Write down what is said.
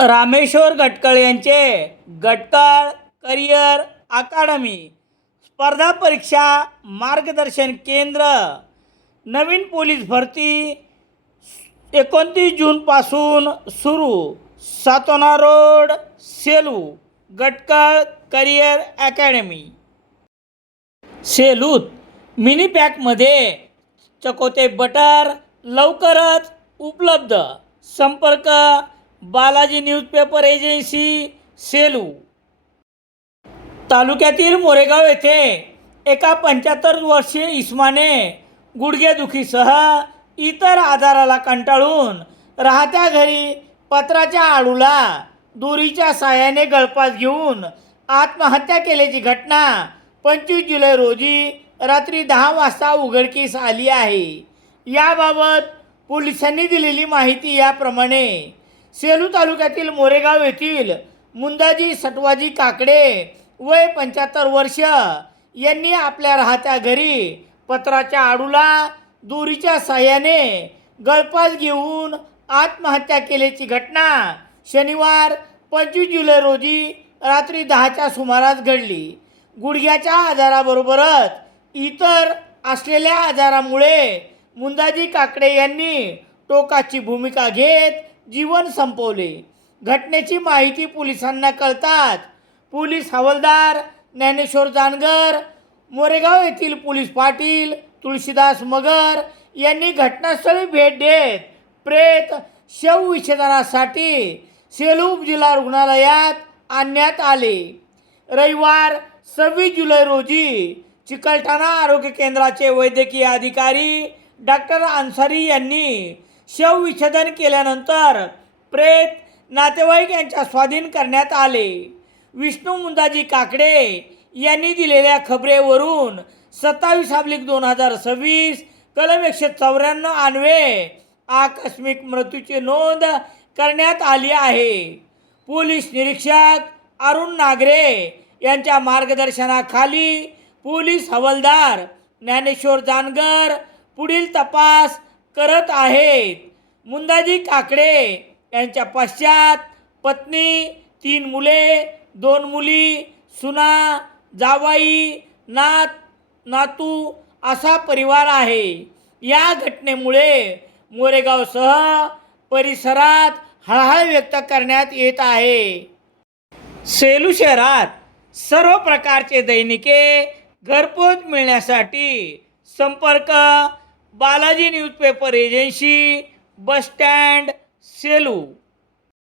रामेश्वर गटकळ यांचे गटकळ करिअर अकादमी स्पर्धा परीक्षा मार्गदर्शन केंद्र नवीन पोलीस भरती 29 जूनपासून सुरू. Satona road, Selu. Gatkal career academy. सेलूत मिनी पॅकमध्ये चकोते बटर लवकरच उपलब्ध. संपर्क बालाजी न्यूजपेपर एजन्सी, सेलू. तालुक्यातील मोरेगाव येथे एका 75 वर्षीय इसमाने गुडघेदुखीसह इतर आजाराला कंटाळून राहत्या घरी पत्राच्या आडूला दोरीच्या साहाय्याने गळफास घेऊन आत्महत्या केल्याची घटना 25 जुलै रोजी रात्री 10 वाजता उघडकीस आली आहे. याबाबत पोलिसांनी दिलेली माहिती याप्रमाणे. सेलू तालुक्यातील मोरेगाव येथील मुंदाजी सटवाजी काकडे वय 75 वर्ष यांनी आपल्या राहत्या घरी पत्राच्या आडूला दोरीच्या साहाय्याने गळफास घेऊन आत्महत्या केल्याची घटना शनिवार 25 जुलै रोजी रात्री 10च्या सुमारास घडली. गुडघ्याच्या आजाराबरोबरच इतर असलेल्या आजारामुळे मुंदाजी काकडे यांनी टोकाची भूमिका घेत जीवन संपवले. घटनेची माहिती पोलिसांना कळताच पोलीस हवालदार ज्ञानेश्वर जानगर, मोरेगाव येथील पोलीस पाटील तुळशीदास मगर यांनी घटनास्थळी भेट देत प्रेत शवविच्छेदनासाठी सेलू उपजिल्हा रुग्णालयात आणण्यात आले. रविवार 26 जुलै रोजी चिकलठाणा आरोग्य केंद्राचे वैद्यकीय अधिकारी डॉक्टर अन्सारी यांनी शवविच्छेदन केल्यानंतर प्रेत नातेवाईक यांच्या स्वाधीन करण्यात आले. विष्णू मुंदाजी काकडे यांनी दिलेल्या खबरेवरून 27/2026 कलम 194 अन्वये आकस्मिक मृत्यूची नोंद करण्यात आली आहे. पोलीस निरीक्षक अरुण नागरे यांच्या मार्गदर्शनाखाली पोलीस हवालदार ज्ञानेश्वर जानगर पुढील तपास करत आहेत. मुंदाजी काकडे यांच्या पश्चात पत्नी, 3 मुले, 2 मुली, सुना, जावाई, नातू असा परिवार आहे. या घटनेमुळे मोरेगावसह परिसरात हळहळ व्यक्त करण्यात येत आहे. सेलू शहरात सर्व प्रकारचे दैनिके घरपोच मिळण्यासाठी संपर्क Balaji newspaper agency, bus stand, Selu.